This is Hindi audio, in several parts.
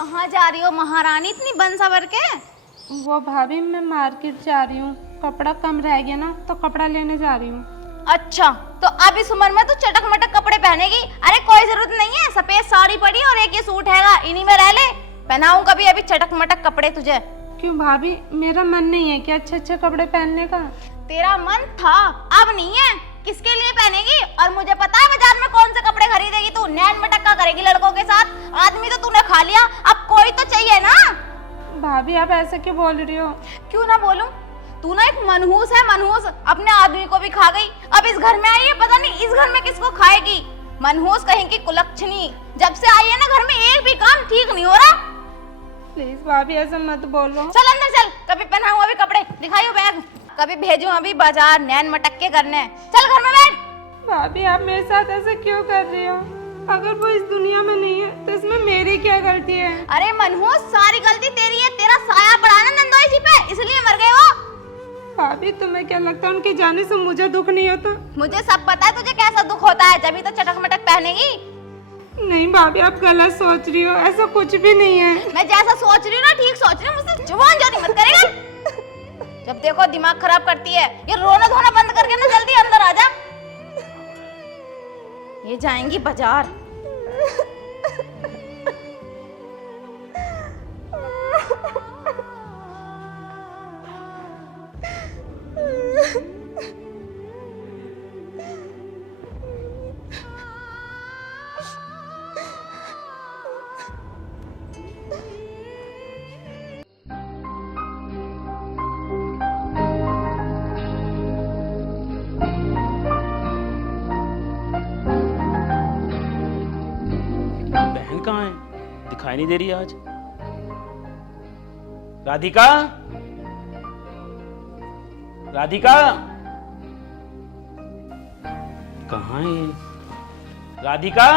कहाँ जा रही हो महारानी इतनी बन सवर के? वो भाभी मैं मार्केट जा रही हूँ, कपड़ा कम रह गया ना तो कपड़ा लेने जा रही हूँ। अच्छा, तो अब इस उम्र में तू चटक मटक कपड़े पहनेगी? अरे कोई जरूरत नहीं है, सफेद साड़ी पड़ी और एक ये सूट हैगा, इन्हीं में रह ले। पहनाऊं कभी अभी चटक मटक कपड़े तुझे? क्यों भाभी, मेरा मन नहीं है कि अच्छे अच्छे कपड़े पहनने का? तेरा मन था, अब नहीं है। किसके लिए पहनेगी? और मुझे पता है बाजार में कौन से कपड़े खरीदेगी तू। नैन मटक्का करेगी लड़कों के साथ। आदमी तो तूने खा लिया, अब कोई तो चाहिए ना। भाभी आप ऐसे क्यों बोल रही हो? क्यों ना बोलूं? तू ना एक मनहूस है, मनहूस। अपने आदमी को भी खा गई, अब इस घर में आई है, पता नहीं इस घर में किसको खाएगी। मनहूस कहीं की कुलक्षणी। जब से आई है ना घर में एक भी काम ठीक नहीं हो रहा। प्लीज भाभी ऐसा मत बोलो। चल अंदर चल, कभी पहनाऊं अभी कपड़े, दिखाइयो बैग, कभी भेजूं अभी बाजार नैन मटक्के करने। चल घर में बैठ। भाभी आप मेरे साथ ऐसे क्यों कर रही हो? अगर वो इस दुनिया में नहीं है तो इसमें मेरी क्या गलती है? अरे मनहूस, सारी गलती तेरी है। तेरा साया पड़ा ना नंदोई जी पे, इसलिए मर गए वो। भाभी तुम्हें क्या लगता है उनके जाने से मुझे दुख नहीं होता? मुझे सब पता है तुझे कैसा दुख होता है, जब ही तो चटक मटक पहनेगी। नहीं भाभी आप गलत सोच रही हो, ऐसा कुछ भी नहीं है। मैं जैसा सोच रही हूँ ना ठीक सोच रही हूँ, मुझसे जुबान जारी मत करेगा। जब देखो दिमाग खराब करती है। ये रोना धोना बंद करके ना जल्दी अंदर आ जा। ये जाएंगी बाजार। बहन कहाँ है? दिखाई नहीं दे रही आज। राधिका, राधिका कहाँ है? राधिका,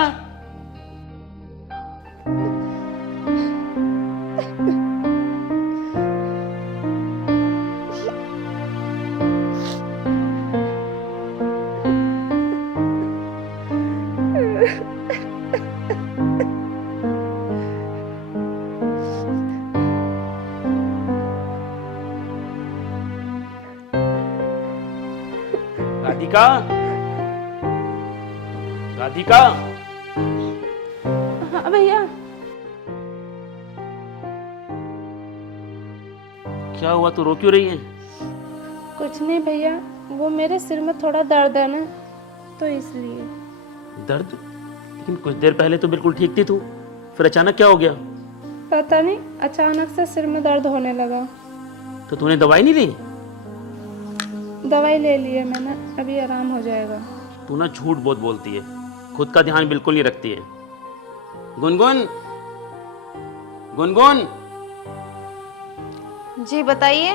राधिका, राधिका। हाँ भैया। क्या हुआ, तू रो क्यों रही है? कुछ नहीं भैया, वो मेरे सिर में थोड़ा दर्द है ना, तो इसलिए। दर्द? लेकिन कुछ देर पहले तो बिल्कुल ठीक थी तू, फिर अचानक क्या हो गया? पता नहीं, अचानक से सिर में दर्द होने लगा। तो तूने दवाई नहीं ली? दवाई ले ली है मैंने, अभी आराम हो जाएगा। तू ना झूठ बहुत बोलती है, खुद का ध्यान बिल्कुल नहीं रखती है। गुनगुन, गुनगुन। जी बताइए।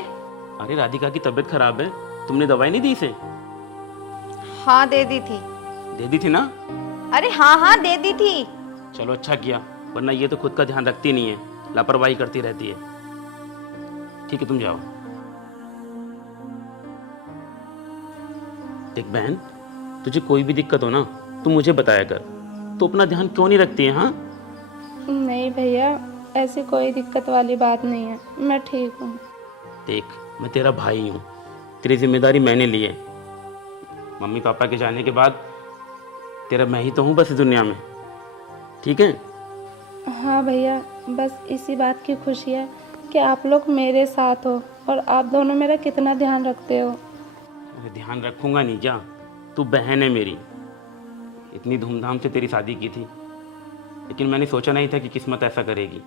अरे राधिका की तबीयत खराब है, तुमने दवाई नहीं दी इसे? हाँ दे दी थी। दे दी थी ना? अरे हाँ दे दी थी। चलो अच्छा किया, वरना ये तो खुद का ध्यान रखती नहीं है, लापरवाही करती रहती है। ठीक है तुम जाओ। देख बहन, तुझे कोई भी दिक्कत हो ना तू मुझे बताया कर। तो अपना ध्यान क्यों नहीं रखती है? हाँ नहीं भैया, ऐसी कोई दिक्कत वाली बात नहीं है, मैं ठीक हूँ। देख, मैं तेरा भाई हूँ, तेरी जिम्मेदारी मैंने ली है। मम्मी पापा के जाने के बाद तेरा मैं ही तो हूँ बस इस दुनिया में, ठीक है? हाँ भैया, बस इसी बात की खुशी है कि आप लोग मेरे साथ हो और आप दोनों मेरा कितना ध्यान रखते हो। अरे ध्यान रखूंगा नहीं क्या? तू बहन है मेरी, इतनी धूमधाम से तेरी शादी की थी, लेकिन मैंने सोचा नहीं था कि किस्मत ऐसा करेगी।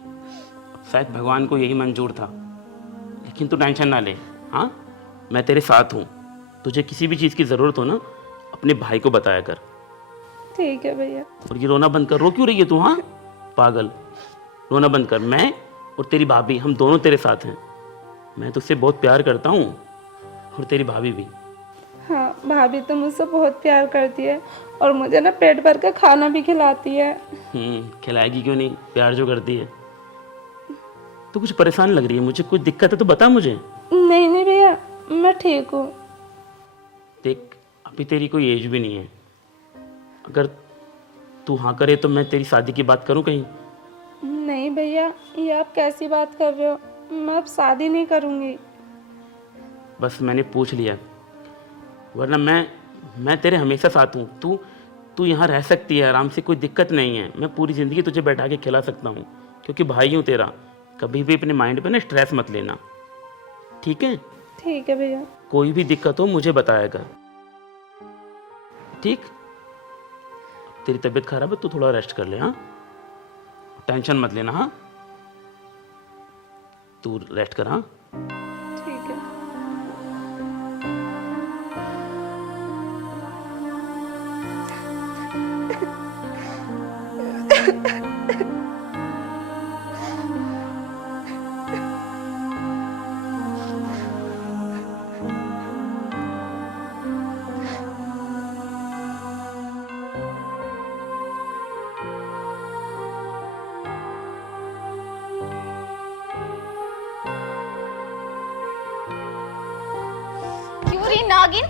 शायद भगवान को यही मंजूर था। लेकिन तू टेंशन ना ले, हाँ मैं तेरे साथ हूँ। तुझे किसी भी चीज़ की ज़रूरत हो ना अपने भाई को बताया कर। ठीक है भैया। और ये रोना बंद कर। रो क्यों रही है तू? हाँ पागल, रोना बंद कर। मैं और तेरी भाभी हम दोनों तेरे साथ हैं। मैं तुझसे बहुत प्यार करता हूँ और तेरी भाभी भी। हाँ, भाभी तो मुझसे बहुत प्यार करती है और मुझे ना पेट भर के खाना भी खिलाती है। खिलाएगी क्यों नहीं, प्यार जो करती है। तो कुछ परेशान लग रही है, मुझे कुछ दिक्कत है तो बता मुझे। नहीं भैया, मैं ठीक हूँ। देख, अभी तेरी कोई एज भी नहीं है। अगर तू हाँ करे तो मैं तेरी शादी की बात करूँ कहीं? नहीं भैया, ये आप कैसी बात कर रहे हो? मैं अब शादी नहीं करूँगी। बस मैंने पूछ लिया, वरना मैं तेरे हमेशा साथ हूँ। तू यहाँ रह सकती है आराम से, कोई दिक्कत नहीं है। मैं पूरी ज़िंदगी तुझे बैठा के खिला सकता हूँ, क्योंकि भाई हूँ तेरा। कभी भी अपने माइंड पे ना स्ट्रेस मत लेना, ठीक है? ठीक है भैया। कोई भी दिक्कत हो मुझे बताया कर, ठीक? तेरी तबीयत खराब है, तू थोड़ा रेस्ट कर ले, हाँ? टेंशन मत लेना, हाँ? तू रेस्ट कर, हाँ? ठीक है। क्यों रही नागिन,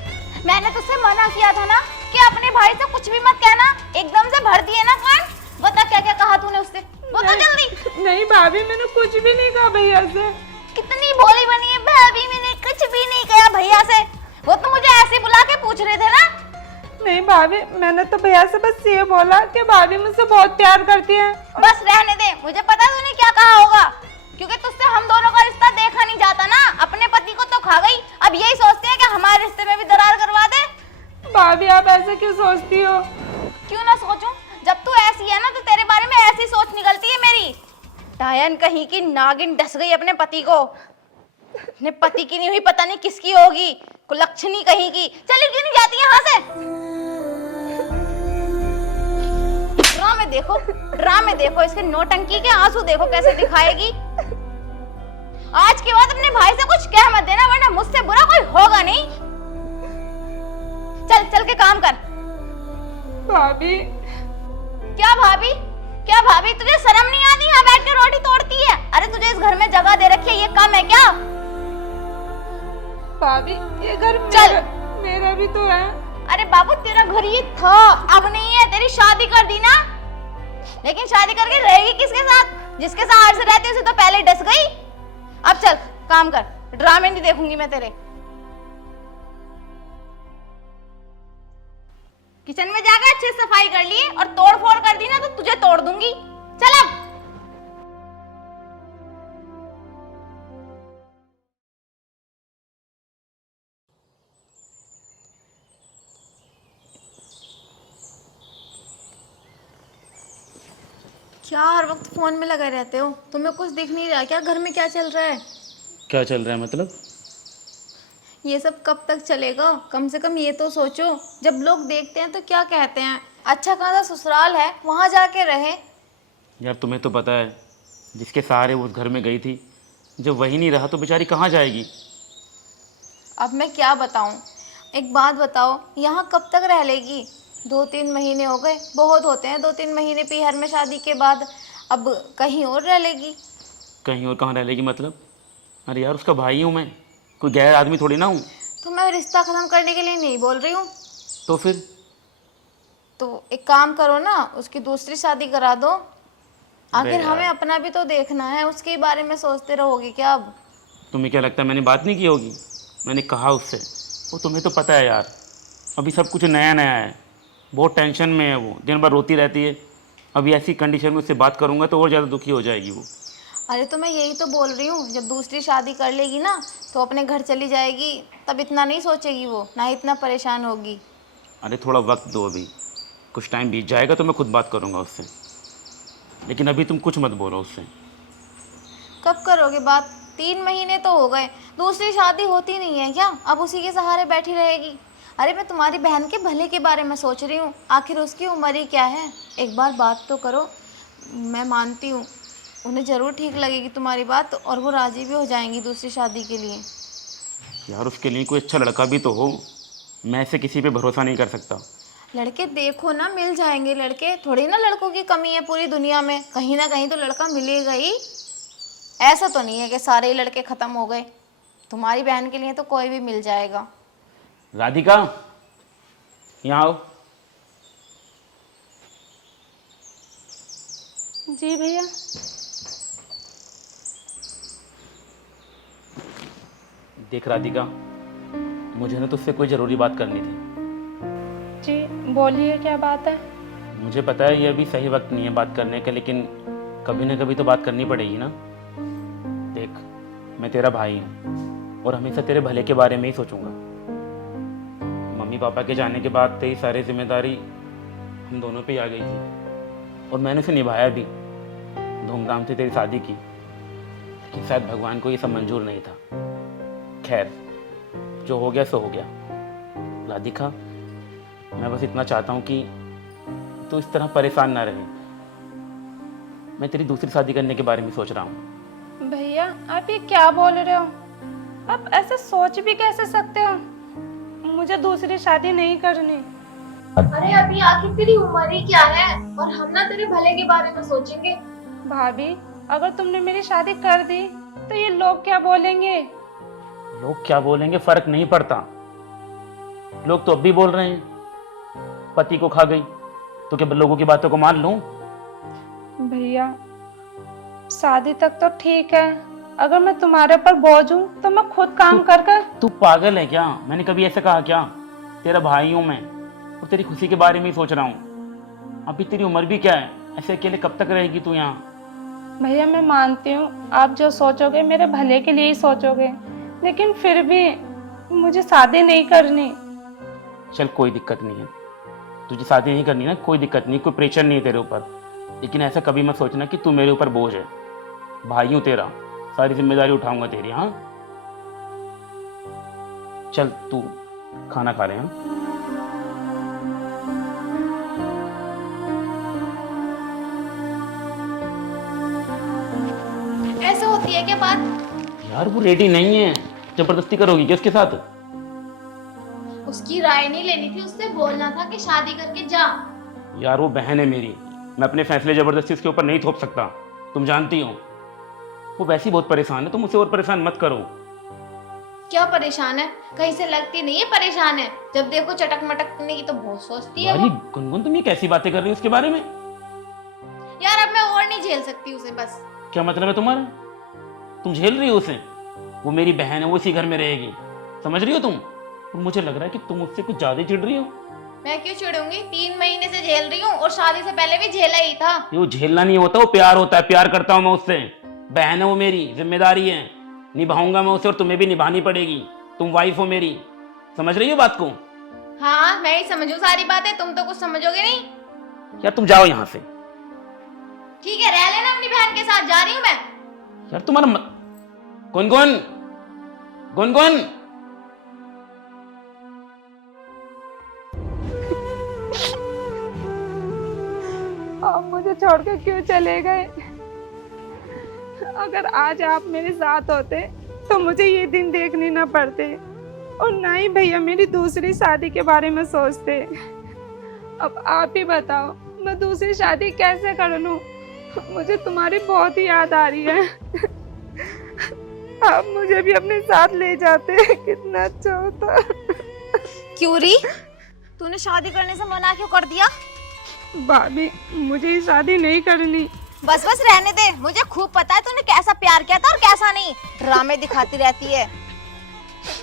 मैंने तुझसे मना किया था ना कि अपने भाई से कुछ भी मत कहना। एकदम से भर दिए ना कान। बता क्या क्या कहा तूने उससे, बता जल्दी। नहीं भाभी, मैंने कुछ भी नहीं कहा भैया से। कितनी भोली बनी है भाभी, मैंने कुछ भी नहीं कहा भैया से। वो तो मुझे ऐसे बुला के पूछ रहे थे ना। नहीं भाभी, मैंने तो भैया से बस ये बोला कि भाभी मुझसे बहुत प्यार करती है। बस रहने दे, मुझे पता तूने क्या कहा होगा, क्योंकि तुझसे हम दोनों का रिश्ता देखा नहीं जाता ना। अपने पति को तो खा गई, अब यही सोचते हैं कि हमारे रिश्ते में भी दरार करवा दे। भाभी आप ऐसे क्यों सोचती हो? क्यों ना सोचूं, जब तू ऐसी है ना तो तेरे बारे में ऐसी सोच निकलती है मेरी। डायन कहीं की नागिन डस गई अपने पति को। अपने पति की नहीं हुई, पता नहीं किसकी होगी, कुलक्षणी कहीं की। चली क्यों नहीं जाती यहाँ से? ड्रामे देखो, इसके नौटंकी के आंसू देखो कैसे दिखाएगी। आज के बाद अपने भाई से कुछ कह मत देना, वरना मुझसे बुरा कोई होगा नहीं। चल चल के काम कर। भाभी। क्या भाभी, क्या भाभी, तुझे शर्म नहीं आती यहाँ बैठ के रोटी तोड़ती है? अरे तुझे इस घर में जगह दे रखी है, ये कम है क्या? भाभी ये घर चल। मेरा भी तो है। अरे बाबू तेरा घर ये था, अब नहीं है। तेरी शादी कर दी ना, लेकिन शादी करके रहेगी किसके साथ? जिसके साथ आज से रहती है उसे तो पहले डस गई। अब चल काम कर, ड्रामे नहीं देखूंगी मैं तेरे। किचन में जाकर अच्छे से सफाई कर लिए और तोड़ फोड़ कर दी ना तो तुझे तोड़ दूंगी। चल अब। क्या हर वक्त फोन में लगे रहते हो? तुम्हें कुछ दिख नहीं रहा क्या घर में क्या चल रहा है? क्या चल रहा है मतलब? ये सब कब तक चलेगा? कम से कम ये तो सोचो, जब लोग देखते हैं तो क्या कहते हैं। अच्छा खासा ससुराल है, वहां जाके रहे। यार तुम्हें तो पता है, जिसके सहारे वो उस घर में गई थी, जब वही नहीं रहा तो बेचारी कहाँ जाएगी? अब मैं क्या बताऊं? एक बात बताओ, यहाँ कब तक रह लेगी? 2-3 महीने हो गए, बहुत होते हैं 2-3 महीने पीहर में शादी के बाद। अब कहीं और रह लेगी। कहीं और कहाँ रह लेगी मतलब? अरे यार उसका भाई हूँ मैं, कोई गैर आदमी थोड़ी ना हूँ। तो मैं रिश्ता खत्म करने के लिए नहीं बोल रही हूँ। तो फिर? तो एक काम करो ना, उसकी दूसरी शादी करा दो। आखिर यार। हमें अपना भी तो देखना है, उसके बारे में सोचते रहोगे क्या अब? तुम्हें क्या लगता है मैंने बात नहीं की होगी? मैंने कहा उससे। वो तुम्हें तो पता है यार, अभी सब कुछ नया नया है, बहुत टेंशन में है वो, दिन भर रोती रहती है। अभी ऐसी कंडीशन में उससे बात करूँगा तो और ज़्यादा दुखी हो जाएगी वो। अरे तो मैं यही तो बोल रही हूँ, जब दूसरी शादी कर लेगी ना तो अपने घर चली जाएगी, तब इतना नहीं सोचेगी वो, ना इतना परेशान होगी। अरे थोड़ा वक्त दो, अभी कुछ टाइम बीत जाएगा तो मैं खुद बात करूँगा उससे, लेकिन अभी तुम कुछ मत बोलो उससे। कब करोगे बात? 3 महीने तो हो गए, दूसरी शादी होती नहीं है क्या? अब उसी के सहारे बैठी रहेगी। अरे मैं तुम्हारी बहन के भले के बारे में सोच रही हूँ, आखिर उसकी उम्र ही क्या है। एक बार बात तो करो। मैं मानती हूँ उन्हें ज़रूर ठीक लगेगी तुम्हारी बात, और वो राज़ी भी हो जाएंगी दूसरी शादी के लिए। यार उसके लिए कोई अच्छा लड़का भी तो हो, मैं ऐसे किसी पे भरोसा नहीं कर सकता। लड़के देखो ना, मिल जाएंगे लड़के, थोड़ी ना लड़कों की कमी है पूरी दुनिया में, कहीं ना कहीं तो लड़का मिलेगा ही। ऐसा तो नहीं है कि सारे ही लड़के ख़त्म हो गए। तुम्हारी बहन के लिए तो कोई भी मिल जाएगा। राधिका, यहाँ आओ। जी भैया। देख राधिका, मुझे ना तुझसे कोई ज़रूरी बात करनी थी। जी बोलिए, क्या बात है? मुझे पता है ये अभी सही वक्त नहीं है बात करने का, लेकिन कभी ना कभी तो बात करनी पड़ेगी ना। देख, मैं तेरा भाई हूँ और हमेशा तेरे भले के बारे में ही सोचूंगा। मम्मी पापा के जाने के बाद तेरी सारी जिम्मेदारी हम दोनों पे ही आ गई थी और मैंने उसे निभाया भी, धूमधाम से तेरी शादी की, लेकिन शायद भगवान को ये सब मंजूर नहीं था। खैर, जो हो गया सो हो गया। राधिका, मैं बस इतना चाहता हूँ कि तू इस तरह परेशान ना रहे। मैं तेरी दूसरी शादी करने के बारे में सोच रहा हूँ। भैया आप ये क्या बोल रहे हो? आप ऐसे सोच भी कैसे सकते हो? मुझे दूसरी शादी नहीं करनी। अरे अभी आखिर तेरी उम्र ही क्या है, और हम ना तेरे भले के बारे में सोचेंगे। भाभी, अगर तुमने मेरी शादी कर दी तो ये लोग क्या बोलेंगे? लोग क्या बोलेंगे फर्क नहीं पड़ता। लोग तो अब भी बोल रहे हैं पति को खा गई, तो क्या लोगों की बातों को मान लूं? भैया शादी तक तो ठीक है, अगर मैं तुम्हारे ऊपर बोझ हूँ तो मैं खुद काम कर कर। तू पागल है क्या? मैंने कभी ऐसा कहा क्या? तेरा भाई हूं मैं और तेरी खुशी के बारे में ही सोच रहा हूँ। अभी तेरी उम्र भी क्या है, ऐसे अकेले कब तक रहेगी तू यहाँ? भैया मैं मानती हूँ आप जो सोचोगे मेरे भले के लिए ही सोचोगे, लेकिन फिर भी मुझे शादी नहीं करनी। चल कोई दिक्कत नहीं है, तुझे शादी नहीं करनी ना, कोई दिक्कत नहीं, कोई प्रेशर नहीं है तेरे ऊपर, लेकिन ऐसा कभी मत सोचना कि तू मेरे ऊपर बोझ है। भाई हूँ तेरा, सारी जिम्मेदारी उठाऊंगा तेरी। हाँ चल तू खाना खा रहे हैं। ऐसे होती है क्या बात? यार वो रेडी नहीं है, जबरदस्ती करोगी क्या उसके साथ? उसकी राय नहीं लेनी थी, उससे बोलना था कि शादी करके जा। यार वो बहन है मेरी, मैं अपने फैसले जबरदस्ती उसके ऊपर नहीं थोप सकता, तुम जानती हो। वो वैसे ही बहुत परेशान है, तुम उसे और परेशान मत करो। क्या परेशान है? कहीं से लगती नहीं है परेशान है, जब देखो चटक मटकने की तो बहुत सोचती है अरे वो। गुनगुन, तुम ये कैसी बातें कर रही हो उसके बारे में? यार अब मैं और नहीं झेल सकती उसे, बस। क्या मतलब है तुम्हारा? तुम झेल रही हो उसे? वो मेरी बहन है, वो इसी घर में रहेगी, समझ रही हो तुम? और मुझे लग रहा है कि तुम उससे कुछ ज्यादा ही चिढ़ रही हो। मैं क्यों चिढ़ूंगी? 3 महीने से झेल रही हूँ और शादी से पहले भी झेला ही था। ये वो झेलना नहीं होता, वो प्यार होता है। प्यार करता हूँ मैं उससे, बहन है वो मेरी, जिम्मेदारी है, निभाऊंगा मैं उसे और तुम्हें भी निभानी पड़ेगी। तुम वाइफ हो मेरी, समझ रही हो बात को? हाँ मैं ही समझू सारी बातें, तुम तो कुछ समझोगे नहीं। यार तुम जाओ यहाँ से। ठीक है, रह लेना अपनी बहन के साथ, जा रही हूँ मैं। यार तुम्हारा गुनगुन, गुनगुन। आप मुझे छोड़ के क्यों चले गए? अगर आज आप मेरे साथ होते तो मुझे ये दिन देखने ना पड़ते, और ना ही भैया मेरी दूसरी शादी के बारे में सोचते। अब आप ही बताओ, मैं दूसरी शादी कैसे कर लूं? मुझे तुम्हारी बहुत ही याद आ रही है। आप मुझे भी अपने साथ ले जाते, कितना अच्छा होता। क्यों री? तूने शादी करने से मना क्यों कर दिया? भाभी मुझे ये शादी नहीं करनी। बस बस रहने दे, मुझे खूब पता है तूने कैसा प्यार किया था और कैसा नहीं। ड्रामे दिखाती रहती है।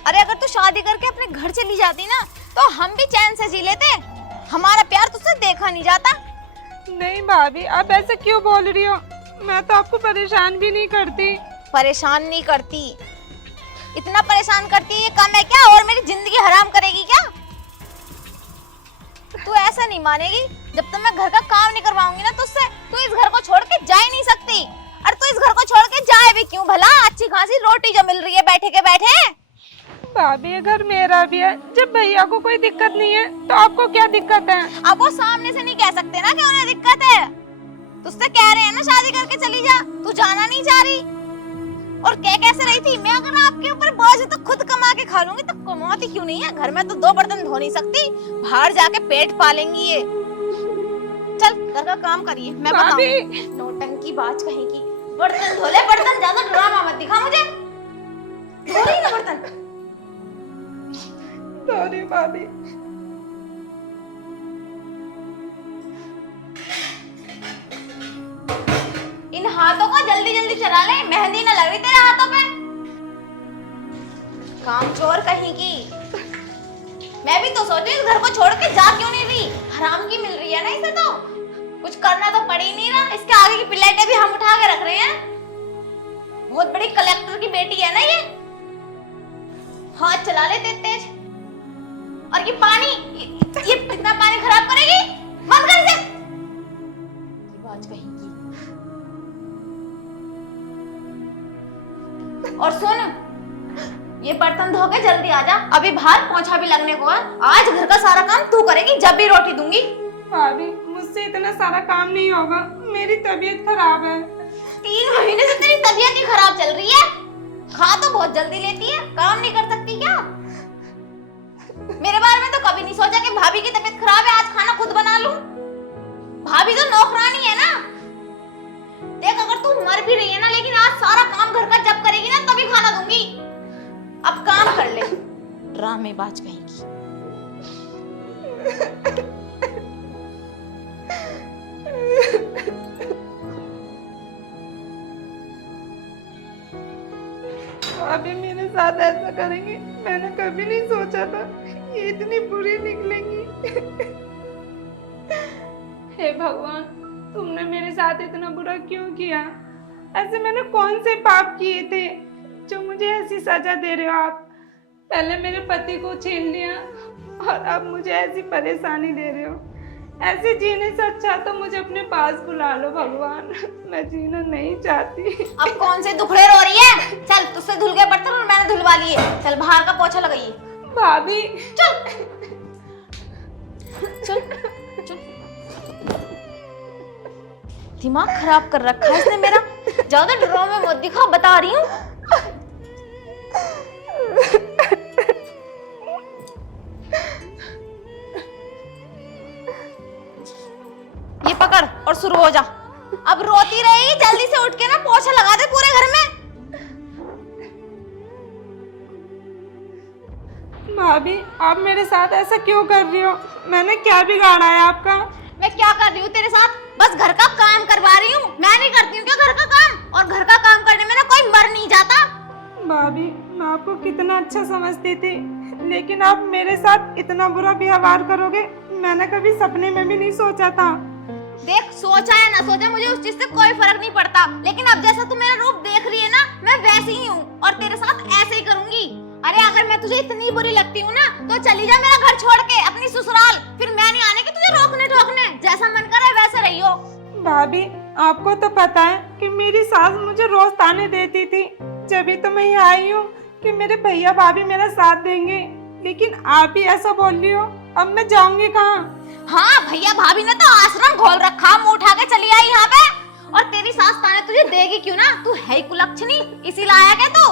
अरे अगर तू शादी करके अपने घर चली जाती ना, तो हम भी चैन से जी लेते। हमारा प्यार तुझसे देखा नहीं जाता। नहीं भाभी, आप ऐसे क्यों बोल रही हो? मैं तो आपको परेशान भी नहीं करती। परेशान नहीं करती, इतना परेशान करती है ये कम है क्या? और मेरी जिंदगी हराम करेगी क्या? तू ऐसा नहीं मानेगी, जब तक मैं घर का काम नहीं करवाऊंगी ना तुझसे, तू इस घर को छोड़ के जा ही नहीं सकती। और तू इस घर को छोड़ के जाए भी क्यों भला? अच्छी खासी रोटी जो मिल रही है बैठे के बैठे। भाभी ये घर मेरा भी है, जब भैया को कोई दिक्कत नहीं है तो आपको क्या दिक्कत है? अब वो सामने से नहीं कह सकते ना कि उन्हें दिक्कत है। तुझसे कह रहे हैं ना शादी करके चली जा, तू जाना नहीं चाह रही। और कह कैसे रही थी, मैं अगर आपके ऊपर बोझ है तो खुद कमा के खा लूंगी। तो कमाती क्यों नहीं है? घर में तो 2 बर्तन धो नहीं सकती, बाहर जाके पेट पालेंगी ये। चल घर का काम करिए, मैं बताऊंगी। नौटंकी बाज कहेगी। बर्तन धो ले, बर्तन, ज्यादा ड्रामा मत दिखा मुझे। धो रही ना बर्तन। सॉरी भाभी। इन हाथों को जल्दी जल्दी चला ले, मेहंदी ना लग रही तेरे हाथों पे। कामचोर कहीं की। मैं भी तो सोचती हूँ इस घर को छोड़ के जा क्यों नहीं रही, हराम की मिल रही है ना इसे, तो कुछ करना तो पड़ ही नहीं रहा। इसके आगे की प्लेटें भी हम उठा के रख रहे हैं। बहुत बड़ी कलेक्टर की बेटी है ना ये, हाथ चला ले तेज तेज। और ये पानी, ये कितना पानी खराब करेगी, बंद कर इसे। ये बात कहीं की। और सुन, ये बर्तन धो के जल्दी आ जा, अभी बाहर पोंछा भी लगने को है। आज घर का सारा काम तू करेगी, जब भी रोटी दूंगी। भाभी मुझसे इतना सारा काम नहीं होगा, मेरी तबीयत खराब है। 3 महीने से तेरी तबीयत ही खराब चल रही है। खा तो बहुत जल्दी लेती है, काम नहीं कर सकती क्या? मेरे बारे में तो कभी नहीं सोचा कि भाभी की तबीयत खराब है, आज खाना खुद बना लूं। भाभी तो नौकरानी है ना। देख अगर तू मर भी रही है ना, लेकिन आज सारा काम घर का जब करेगी ना तभी खाना दूंगी। अब काम कर ले, ड्रामेबाज कहीं की। अभी मेरे साथ ऐसा करेंगे, मैंने कभी नहीं सोचा था ये इतनी बुरी निकलेंगी। हे भगवान, तुमने मेरे साथ इतना बुरा क्यों किया? ऐसे मैंने कौन से पाप किए थे जो मुझे ऐसी सजा दे रहे हो आप? पहले मेरे पति को छीन लिया और अब मुझे ऐसी परेशानी दे रहे हो। ऐसे जीने से अच्छा तो मुझे अपने पास बुला लो भगवान, मैं जीना नहीं चाहती। अब कौन से दुखड़े रो रही है? चल तुझसे धुल गए बर्तन और मैंने धुलवा लिए। चल बाहर का पोछा लगाइए। भाभी चल चल चल। दिमाग खराब कर रखा है इसने मेरा। ज्यादा ड्रामे मत दिखा, बता रही हूँ। ये पकड़ और शुरू हो जा। अब रोती रहेगी, जल्दी से उठ के ना पोछा लगा दे पूरे घर में। भाभी आप मेरे साथ ऐसा क्यों कर रही हो? मैंने क्या बिगाड़ा है आपका? मैं क्या कर रही हूँ तेरे साथ? बस घर का काम करवा रही हूँ। मैं नहीं करती हूँ क्या घर का काम? और घर का काम करने में ना कोई मर नहीं जाता। भाभी मैं आपको कितना अच्छा समझती थी, लेकिन आप मेरे साथ इतना बुरा व्यवहार करोगे मैंने कभी सपने में भी नहीं सोचा था। देख सोचा या ना सोचा मुझे उस चीज से कोई फर्क नहीं पड़ता, लेकिन अब जैसा तू मेरा रूप देख रही है ना, मैं वैसी ही हूँ और तेरे साथ ऐसे ही करूंगी। अरे अगर मैं तुझे इतनी बुरी लगती हूँ ना तो चली जा मेरा घर छोड़ के अपनी ससुराल। फिर मैं नहीं आने की तुझे रोकने ठोकने, जैसा मन करे वैसे रहियो। भाभी आपको तो पता है कि मेरी सास मुझे रोज ताने देती थी, जब तो मैं यहाँ आई हूँ कि मेरे भैया भाभी मेरा साथ देंगे, लेकिन आप ही ऐसा बोल रही हो। अब मैं जाऊंगी कहाँ? हाँ भैया भाभी ने तो आश्रम खोल रखा, मुंह उठा के चली आई यहाँ पे। और तेरी सास ताने तुझे देगी क्यों ना, तू है ही कुलक्षणी, इसी लायक है तू।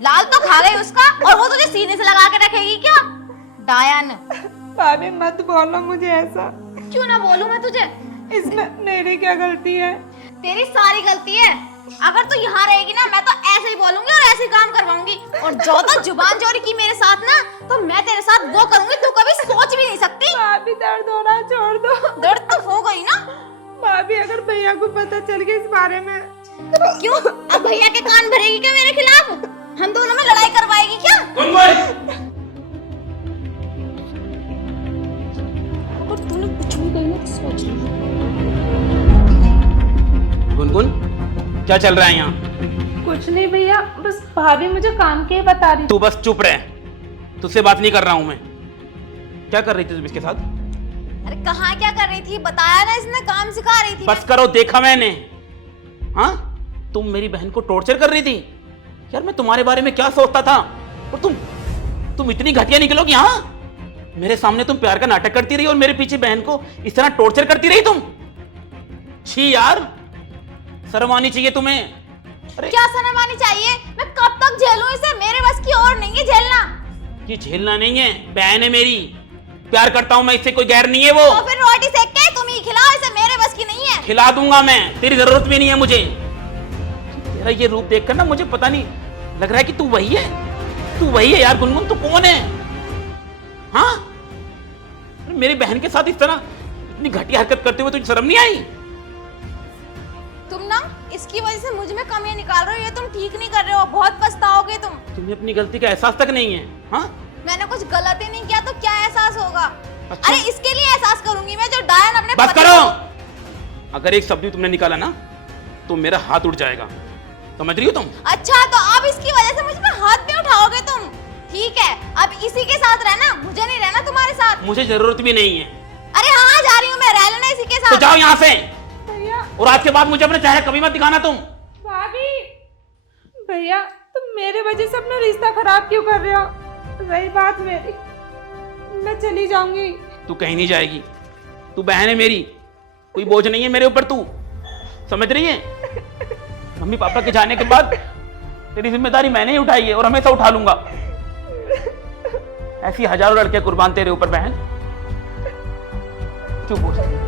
लाल तो खा गई उसका, और वो तुझे सीने से लगा के रखेगी क्या? डायन। भाभी मत बोलो मुझे ऐसा। क्यों ना बोलूं मैं तुझे? इसमें मेरी क्या गलती है? तेरी सारी गलती है। अगर तू यहाँ रहेगी ना मैं तो ऐसे ही बोलूंगी और ऐसे ही काम करवाऊंगी। और जो तो जुबान चोरी की मेरे साथ ना, तो मैं तेरे साथ वो करूंगी तू कभी सोच भी नहीं सकती। भाभी दर्द हो रहा, छोड़ दो। दर्द तो हो गई ना। भाभी अगर भैया को पता चल गया इस बारे में? क्यों? अब भैया के कान भरेगी क्या मेरे खिलाफ? हम दोनों में लड़ाई करवाएगी क्या? अगर तूने कुछ भी कही ना तो सोच ली। गुनगुन क्या चल रहा है यहाँ? कुछ नहीं भैया, बस भाभी मुझे काम के बता रही। तू बस चुप रह, तुझसे बात नहीं कर रहा हूँ मैं। क्या कर रही थी तुम इसके साथ? अरे कहाँ क्या कर रही थी? बताया ना, इसने काम सिखा रही थी। बस करो, देखा मैंने। हाँ तुम मेरी बहन को टॉर्चर कर रही थी। यार मैं तुम्हारे बारे में क्या सोचता था, और तुम इतनी घटिया निकलोगी। हाँ मेरे सामने तुम प्यार का नाटक करती रही और मेरे पीछे बहन को इस तरह टॉर्चर करती रही तुम। छी यार, शर्म आनी चाहिए तुम्हें। अरे क्या शर्म आनी चाहिए? मैं कब तक झेलूं इसे? मेरे बस की और नहीं है झेलना। ये झेलना नहीं है, बहन है मेरी, प्यार करता हूं मैं इससे, कोई गैर नहीं है वो। तो फिर रोटी सेक के तुम ही खिलाओ इसे, मेरे बस की नहीं है। खिला दूंगा मैं, तेरी जरूरत भी नहीं है मुझे। तेरा ये रूप देखकर ना मुझे पता नहीं लग रहा है कि तू वही है। तू वही है यार गुनगुन, तू कौन है? हाँ मेरी बहन के साथ इस तरह इतनी घटिया हरकत करते हुए तुझे शर्म नहीं आई? तुम ना इसकी वजह से मुझ में कमियां निकाल रहे हो, ये तुम ठीक नहीं कर रहे हो, बहुत पछताओगे तुम। तुम्हें अपनी गलती का एहसास तक नहीं है। हाँ, मैंने कुछ गलत ही नहीं किया तो क्या एहसास होगा? अच्छा। अरे इसके लिए एहसास करूंगी मैं जो डायन अपने बस पति करो। को- अगर एक शब्द भी तुमने निकाला ना तो मेरा हाथ उठ जाएगा, समझ रही हो तुम? अच्छा, तो अब इसकी वजह से मुझ पे हाथ भी उठाओगे तुम? ठीक है, अब इसी के साथ रहना, मुझे नहीं रहना तुम्हारे साथ। मुझे जरूरत भी नहीं है। अरे हाँ, जा रही हूँ मैं, रह लेना इसी के तो साथ। जाओ यहाँ से, भैया, और आज के बाद मुझे अपने चेहरे कभी मत दिखाना तुम। भाभी, भैया तुम मेरे वजह से अपना रिश्ता खराब क्यों कर रहे हो? रही बात मेरी, मैं चली जाऊंगी। तू कहीं नहीं जाएगी, तू बहन है मेरी, कोई बोझ नहीं है मेरे ऊपर, तू समझ रही है? मम्मी पापा के जाने के बाद तेरी जिम्मेदारी मैंने ही उठाई है और हमेशा उठा लूंगा। ऐसी हजारों लड़के कुर्बान तेरे ऊपर बहन, चुप हो जा।